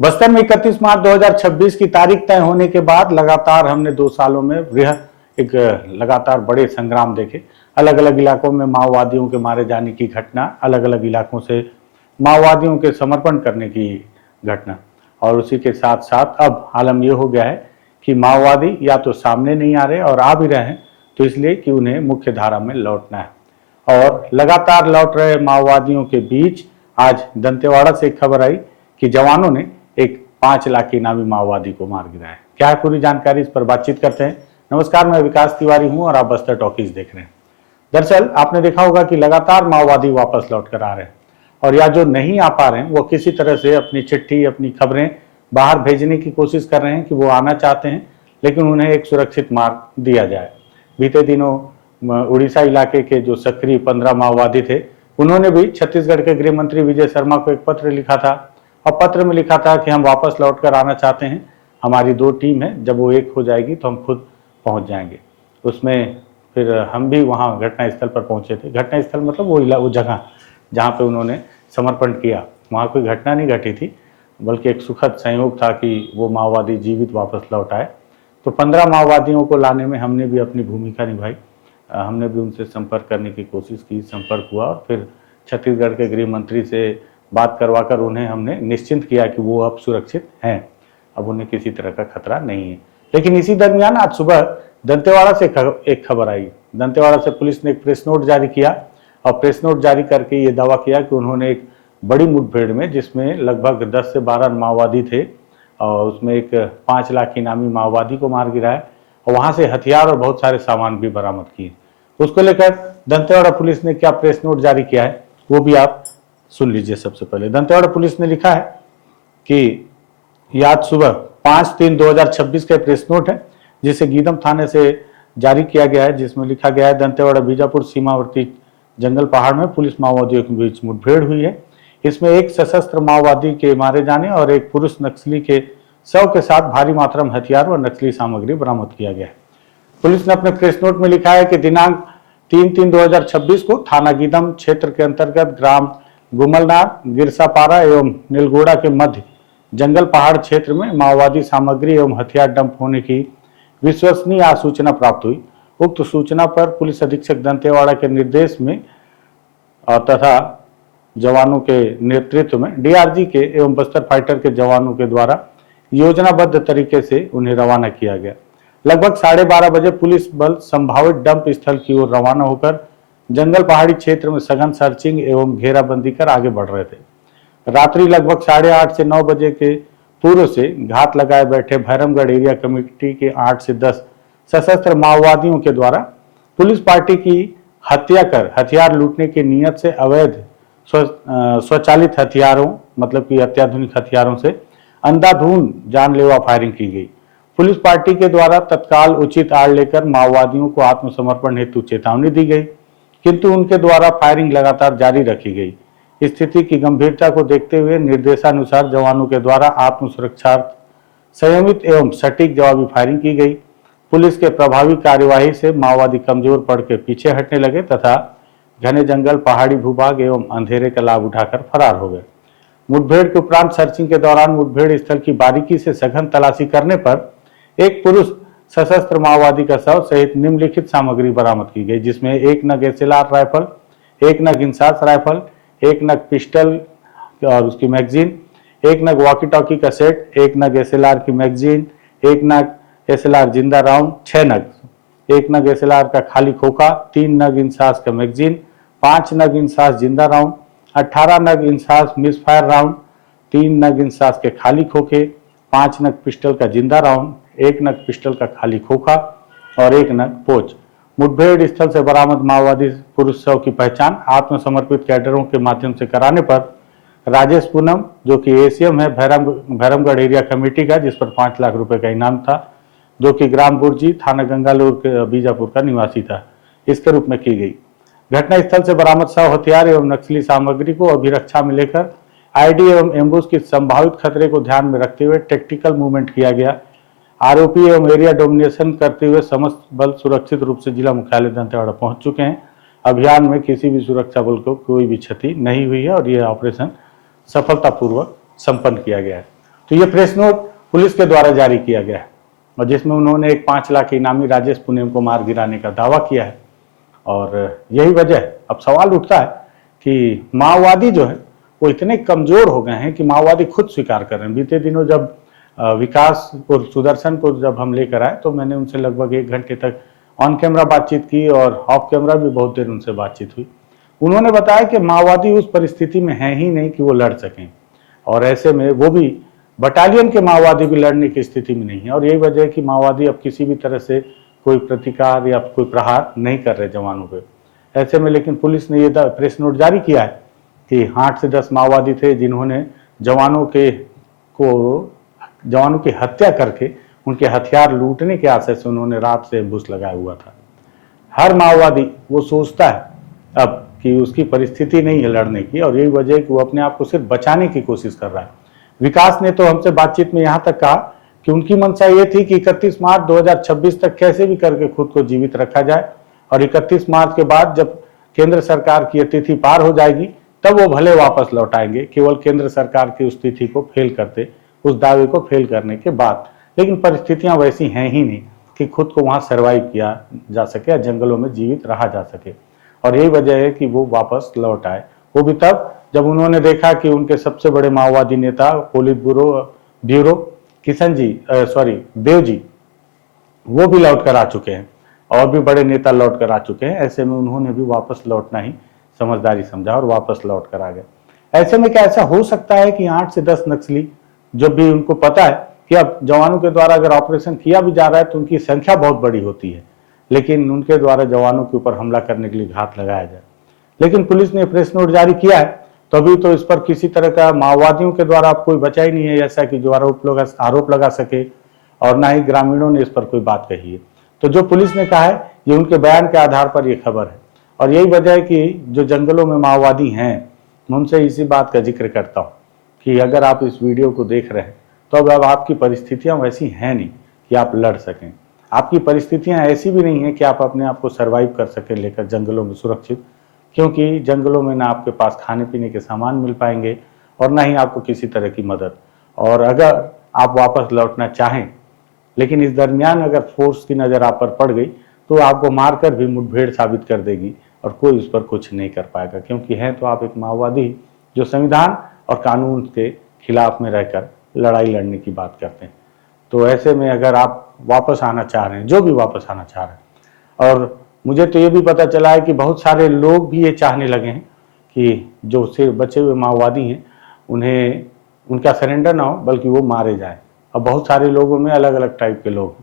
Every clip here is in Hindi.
बस्तर में 31 मार्च 2026 की तारीख तय होने के बाद लगातार हमने 2 सालों में एक लगातार बड़े संग्राम देखे। अलग अलग इलाकों में माओवादियों के मारे जाने की घटना, अलग अलग इलाकों से माओवादियों के समर्पण करने की घटना, और उसी के साथ साथ अब आलम यह हो गया है कि माओवादी या तो सामने नहीं आ रहे और आ भी रहे हैं तो इसलिए कि उन्हें मुख्य धारा में लौटना है। और लगातार लौट रहे माओवादियों के बीच आज दंतेवाड़ा से एक खबर आई कि जवानों ने एक 5 लाख इनामी माओवादी को मार गिराया है। क्या है पूरी जानकारी, इस पर बातचीत करते हैं। नमस्कार, मैं विकास तिवारी हूं और आप बस्तर टॉकीज देख रहे हैं। दरअसल आपने देखा होगा कि लगातार माओवादी वापस लौट कर आ रहे हैं, और या जो नहीं आ पा रहे हैं वो किसी तरह से अपनी चिट्ठी, अपनी खबरें बाहर भेजने की कोशिश कर रहे हैं कि वो आना चाहते हैं, लेकिन उन्हें एक सुरक्षित मार्ग दिया जाए। बीते दिनों उड़ीसा इलाके के जो सक्रिय 15 माओवादी थे, उन्होंने भी छत्तीसगढ़ के गृह मंत्री विजय शर्मा को एक पत्र लिखा था, और पत्र में लिखा था कि हम वापस लौटकर आना चाहते हैं, हमारी 2 टीम है, जब वो एक हो जाएगी तो हम खुद पहुंच जाएंगे। उसमें फिर हम भी वहाँ घटनास्थल पर पहुंचे थे। घटनास्थल मतलब वो जगह जहाँ पे उन्होंने समर्पण किया, वहाँ कोई घटना नहीं घटी थी, बल्कि एक सुखद संयोग था कि वो माओवादी जीवित वापस लौट आए। तो 15 माओवादियों को लाने में हमने भी अपनी भूमिका निभाई। हमने भी उनसे संपर्क करने की कोशिश की, संपर्क हुआ, और फिर छत्तीसगढ़ के गृह मंत्री से बात करवाकर उन्हें हमने निश्चिंत किया कि वो अब सुरक्षित हैं, अब उन्हें किसी तरह का खतरा नहीं है। लेकिन इसी दरमियान आज सुबह दंतेवाड़ा से एक खबर आई। दंतेवाड़ा से पुलिस ने एक प्रेस नोट जारी किया, और प्रेस नोट जारी करके ये दावा किया कि उन्होंने एक बड़ी मुठभेड़ में, जिसमें लगभग 10 से 12 माओवादी थे, और उसमें एक 5 लाख इनामी माओवादी को मार गिराया, और वहाँ से हथियार और बहुत सारे सामान भी बरामद किए। उसको लेकर दंतेवाड़ा पुलिस ने क्या प्रेस नोट जारी किया है वो भी आप सुन लीजिए। सबसे पहले दंतेवाड़ा पुलिस ने लिखा है कि ये आज सुबह 5/3/2026 का प्रेस नोट है, जिसे गीदम थाने से जारी किया गया है, जिसमें लिखा गया है, दंतेवाड़ा बीजापुर सीमावर्ती जंगल पहाड़ में पुलिस माओवादियों के बीच मुठभेड़ हुई है। इसमें एक सशस्त्र माओवादी के मारे जाने और एक पुरुष नक्सली के शव के साथ भारी मात्रा में हथियार और नक्सली सामग्री बरामद किया गया है। पुलिस ने अपने प्रेस नोट में लिखा है कि दिनांक 3/3/2026 को थाना गीदम क्षेत्र के अंतर्गत ग्राम गुमलनार, गिरसापारा एवं नीलगोड़ा के मध्य जंगल पहाड़ क्षेत्र में माओवादी सामग्री एवं हथियार डंप होने की विश्वसनीय सूचना प्राप्त हुई। उक्त सूचना पर पुलिस अधीक्षक दंतेवाड़ा के निर्देश में तथा जवानों के नेतृत्व में डीआरजी के एवं बस्तर फाइटर के जवानों के द्वारा योजनाबद्ध तरीके से उन्हें रवाना किया गया। लगभग 12:30 बजे पुलिस बल संभावित डंप स्थल की ओर रवाना होकर जंगल पहाड़ी क्षेत्र में सघन सर्चिंग एवं घेराबंदी कर आगे बढ़ रहे थे। रात्रि लगभग 8:30 से 9 बजे के पूर्व से घात लगाए बैठे भैरमगढ़ एरिया कमेटी के 8 से 10 सशस्त्र माओवादियों के द्वारा पुलिस पार्टी की हत्या कर हथियार लूटने की नीयत से अवैध स्वचालित हथियारों, मतलब कि अत्याधुनिक हथियारों से अंधाधुंध जानलेवा फायरिंग की गई। पुलिस पार्टी के द्वारा तत्काल उचित आड़ लेकर माओवादियों को आत्मसमर्पण हेतु चेतावनी दी गई, किंतु उनके द्वारा फायरिंग लगातार जारी रखी गई। स्थिति की गंभीरता को देखते हुए निर्देशानुसार जवानों के द्वारा आत्मसुरक्षार्थ संयमित एवं सटीक जवाबी फायरिंग की गई। पुलिस के प्रभावी कार्यवाही से माओवादी कमजोर पड़ के पीछे हटने लगे तथा घने जंगल, पहाड़ी भूभाग एवं अंधेरे का लाभ उठाकर फरार हो गए। मुठभेड़ के उपरांत सर्चिंग के दौरान मुठभेड़ स्थल की बारीकी से सघन तलाशी करने पर एक पुरुष सशस्त्र माओवादी का शव सहित निम्नलिखित सामग्री बरामद की गई, जिसमें 1 नग एसएलआर राइफल, 1 नग इंसास राइफल, 1 नग पिस्टल और उसकी मैगजीन, 1 नग वॉकी टॉकी का सेट, 1 नग एसएलआर की मैगजीन, 1 नग एसएलआर जिंदा राउंड, 6 नग, 1 नग एसएलआर का खाली खोखा, 3 नग इंसास का मैगजीन, 5 नग इंसास जिंदा राउंड, 18 नग इंसास मिसफायर राउंड, 3 नग इंसास के खाली खोखे, 5 नग पिस्टल का जिंदा राउंड, 1 नग पिस्टल का खाली खोखा और 1 नग पोच। मुठभेड़ स्थल से बरामद माओवादी पुरुष शव की पहचान आत्मसमर्पित कैडरों के माध्यम से कराने पर राजेश पूनम, जो कि एसीएम है भैरमगढ़ एरिया कमेटी का, जिस पर 5 लाख रुपए का इनाम था, जो कि ग्राम बुर्जी, थाना गंगालूर के बीजापुर का निवासी था, इसके रूप में की गई। घटनास्थल से बरामद शव, हथियार एवं नक्सली सामग्री को अभिरक्षा में लेकर आईडी एवं एम्बुश की संभावित खतरे को ध्यान में रखते हुए टेक्टिकल मूवमेंट किया गया। आरोपी एवं एरिया डोमिनेशन करते हुए समस्त बल सुरक्षित रूप से जिला मुख्यालय दंतेवाड़ा पहुंच चुके हैं। अभियान में किसी भी सुरक्षा बल को कोई भी क्षति नहीं हुई है और यह ऑपरेशन सफलतापूर्वक संपन्न किया गया है। तो ये प्रेस नोट पुलिस के द्वारा जारी किया गया है और जिसमें उन्होंने एक 5 लाख इनामी राजेश पुनेम को मार गिराने का दावा किया है। और यही वजह है, अब सवाल उठता है कि माओवादी जो है वो इतने कमजोर हो गए हैं कि माओवादी खुद स्वीकार कर रहे हैं। बीते दिनों जब विकास और सुदर्शन को जब हम लेकर आए तो मैंने उनसे लगभग 1 घंटे तक ऑन कैमरा बातचीत की और ऑफ कैमरा भी बहुत देर उनसे बातचीत हुई। उन्होंने बताया कि माओवादी उस परिस्थिति में है ही नहीं कि वो लड़ सकें और ऐसे में वो भी बटालियन के माओवादी भी लड़ने की स्थिति में नहीं है और यही वजह है कि माओवादी अब किसी भी तरह से कोई प्रतिकार या कोई प्रहार नहीं कर रहे जवानों पे। ऐसे में लेकिन पुलिस ने ये प्रेस नोट जारी किया है कि 8 से 10 माओवादी थे जिन्होंने जवानों की हत्या करके उनके हथियार लूटने के आशय से उन्होंने रात से एम्बुश लगाया हुआ था। हर माओवादी वो सोचता है अब कि उसकी परिस्थिति नहीं है लड़ने की और यही वजह है कि वो अपने आप को सिर्फ बचाने की कोशिश कर रहा है। विकास ने तो हमसे बातचीत में यहाँ तक कहा कि उनकी मंशा ये थी कि 31 मार्च 2026 तक कैसे भी करके खुद को जीवित रखा जाए और 31 मार्च के बाद जब केंद्र सरकार की तिथि पार हो जाएगी तब वो भले वापस लौट आएंगे, केवल केंद्र सरकार की उस तिथि को फेल करते, उस दावे को फेल करने के बाद। लेकिन परिस्थितियां वैसी हैं ही नहीं कि खुद को वहां सर्वाइव किया जा सके या जंगलों में जीवित रहा जा सके और यही वजह है कि वो वापस लौट आए। वो भी तब जब उन्होंने देखा कि उनके सबसे बड़े माओवादी नेता पोलित ब्यूरो देव जी वो भी लौट कर आ चुके हैं और भी बड़े नेता लौट कर आ चुके हैं। ऐसे में उन्होंने भी वापस लौटना ही समझदारी समझा और वापस लौट कर आ गए। ऐसे में क्या ऐसा हो सकता है कि 8 से 10 नक्सली जब भी उनको पता है कि अब जवानों के द्वारा अगर ऑपरेशन किया भी जा रहा है तो उनकी संख्या बहुत बड़ी होती है, लेकिन उनके द्वारा जवानों के ऊपर हमला करने के लिए घात लगाया जाए। लेकिन पुलिस ने प्रेस नोट जारी किया है तो अभी तो इस पर किसी तरह का माओवादियों के द्वारा कोई बचा ही नहीं है ऐसा कि जो आरोप लगा सके और ना ही ग्रामीणों ने इस पर कोई बात कही है। तो जो पुलिस ने कहा है ये उनके बयान के आधार पर ये खबर है और यही वजह है कि जो जंगलों में माओवादी हैं मैं उनसे इसी बात का जिक्र करता हूँ कि अगर आप इस वीडियो को देख रहे हैं तो अब आपकी परिस्थितियां वैसी हैं नहीं कि आप लड़ सकें। आपकी परिस्थितियां ऐसी भी नहीं है कि आप अपने आप को सर्वाइव कर सकें लेकर जंगलों में सुरक्षित, क्योंकि जंगलों में ना आपके पास खाने पीने के सामान मिल पाएंगे और ना ही आपको किसी तरह की मदद। और अगर आप वापस लौटना चाहें लेकिन इस दरमियान अगर फोर्स की नज़र आप पर पड़ गई तो आपको मारकर भी मुठभेड़ साबित कर देगी और कोई उस पर कुछ नहीं कर पाएगा, क्योंकि हैं तो आप एक माओवादी जो संविधान और कानून के खिलाफ में रहकर लड़ाई लड़ने की बात करते हैं। तो ऐसे में अगर आप वापस आना चाह रहे हैं, जो भी वापस आना चाह रहे हैं, और मुझे तो ये भी पता चला है कि बहुत सारे लोग भी ये चाहने लगे हैं कि जो सिर्फ बचे हुए माओवादी हैं उन्हें उनका सरेंडर ना हो बल्कि वो मारे जाए। अब बहुत सारे लोगों में अलग अलग टाइप के लोग,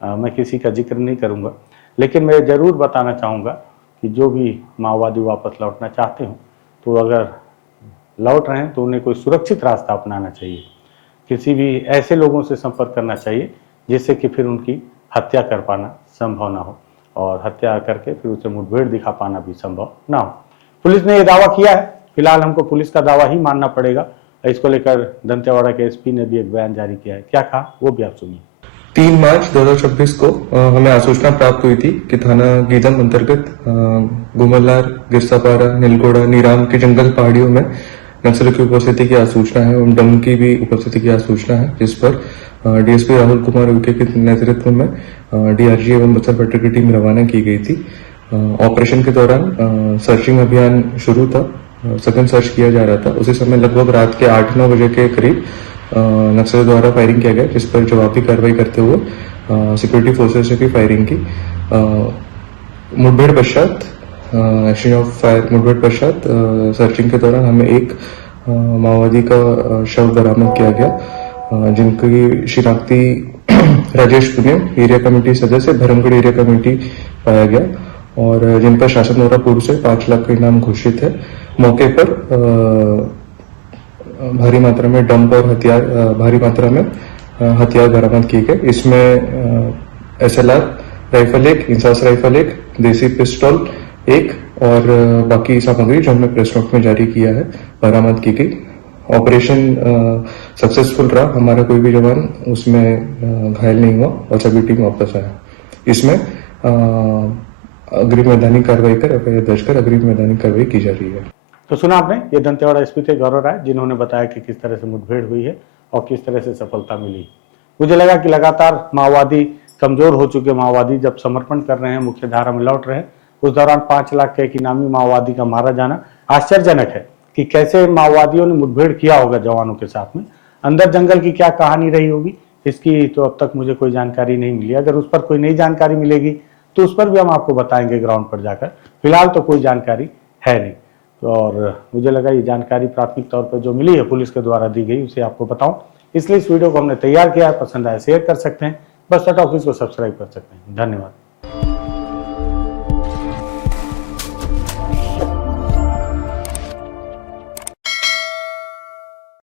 मैं किसी का जिक्र नहीं करूँगा, लेकिन मैं ज़रूर बताना चाहूँगा कि जो भी माओवादी वापस लौटना चाहते हो तो अगर लौट रहे हैं तो उन्हें कोई सुरक्षित रास्ता अपनाना चाहिए, किसी भी ऐसे लोगों से संपर्क करना चाहिए जिससे कि फिर उनकी हत्या कर पाना संभव ना हो और हत्या करके फिर उसे मुठभेड़ दिखा पाना भी संभव ना हो। पुलिस ने ये दावा किया है, फिलहाल हमको पुलिस का दावा ही मानना पड़ेगा। इसको लेकर दंतेवाड़ा के एसपी ने भी एक बयान जारी किया है, क्या कहा वो भी आप सुनिए। 3 मार्च 2026 को हमें आसूचना प्राप्त हुई थी कि थाना गीदम अंतर्गत गुमलार, गिरसापारा, नीलकोड़ा, नीराम के जंगल पहाड़ियों में नक्सलियों की उपस्थिति की आसूचना है और डम की भी उपस्थिति की आसूचना है, जिस पर डीएसपी राहुल कुमार उइके के नेतृत्व में डीआरजी एवं बस्तर पेट्रोल की टीम रवाना की गई थी। ऑपरेशन के दौरान सर्चिंग अभियान शुरू था, सघन सर्च किया जा रहा था। उसी समय लगभग रात के 8-9 बजे के करीब नक्सलियों द्वारा फायरिंग किया गया, जिस पर जवाबी कार्रवाई करते हुए सिक्योरिटी फोर्सेस ने भी फायरिंग की। मुठभेड़ पश्चात एक्सचेंज ऑफ फायर मुठभेड़ पश्चात सर्चिंग के दौरान हमें एक माओवादी का शव बरामद किया गया, जिनकी शिनाख्ती राजेश पुनेम एरिया कमेटी सदस्य भरमगढ़ एरिया कमेटी पाया गया और जिन पर शासन द्वारा पूर्व से 5 लाख का इनाम घोषित है। मौके पर भारी मात्रा में डंप और भारी मात्रा में हथियार बरामद किए गए। इसमें SLR राइफल 1, इंसास राइफल 1, देसी पिस्टल 1 और बाकी सामग्री जो हमने प्रेस नोट में जारी किया है बरामद की गई। ऑपरेशन सक्सेसफुल रहा, हमारा कोई भी जवान उसमें घायल नहीं हुआ और सभी टीम वापस आया। इसमें अग्रिम मैदानिक कार्रवाई कर एफआईआर दर्ज कर अग्रिम मैदानिक कार्रवाई की जा रही है। तो सुना आपने, ये दंतेवाड़ा एसपी थे गौरव राय, जिन्होंने बताया कि किस तरह से मुठभेड़ हुई है और किस तरह से सफलता मिली। मुझे लगा कि लगातार माओवादी, कमजोर हो चुके माओवादी जब समर्पण कर रहे हैं, मुख्य धारा में लौट रहे हैं, उस दौरान 5 लाख के एक इनामी माओवादी का मारा जाना आश्चर्यजनक है कि कैसे माओवादियों ने मुठभेड़ किया होगा जवानों के साथ में। अंदर जंगल की क्या कहानी रही होगी इसकी तो अब तक मुझे कोई जानकारी नहीं मिली। अगर उस पर कोई नई जानकारी मिलेगी तो उस पर भी हम आपको बताएंगे ग्राउंड पर जाकर। फिलहाल तो कोई जानकारी है नहीं। और मुझे लगा ये जानकारी प्राथमिक तौर पर जो मिली है पुलिस के द्वारा दी गई उसे आपको बताऊं, इसलिए इस वीडियो को हमने तैयार किया है। पसंद आए शेयर कर सकते हैं, बस टॉकीज को सब्सक्राइब कर सकते हैं। धन्यवाद।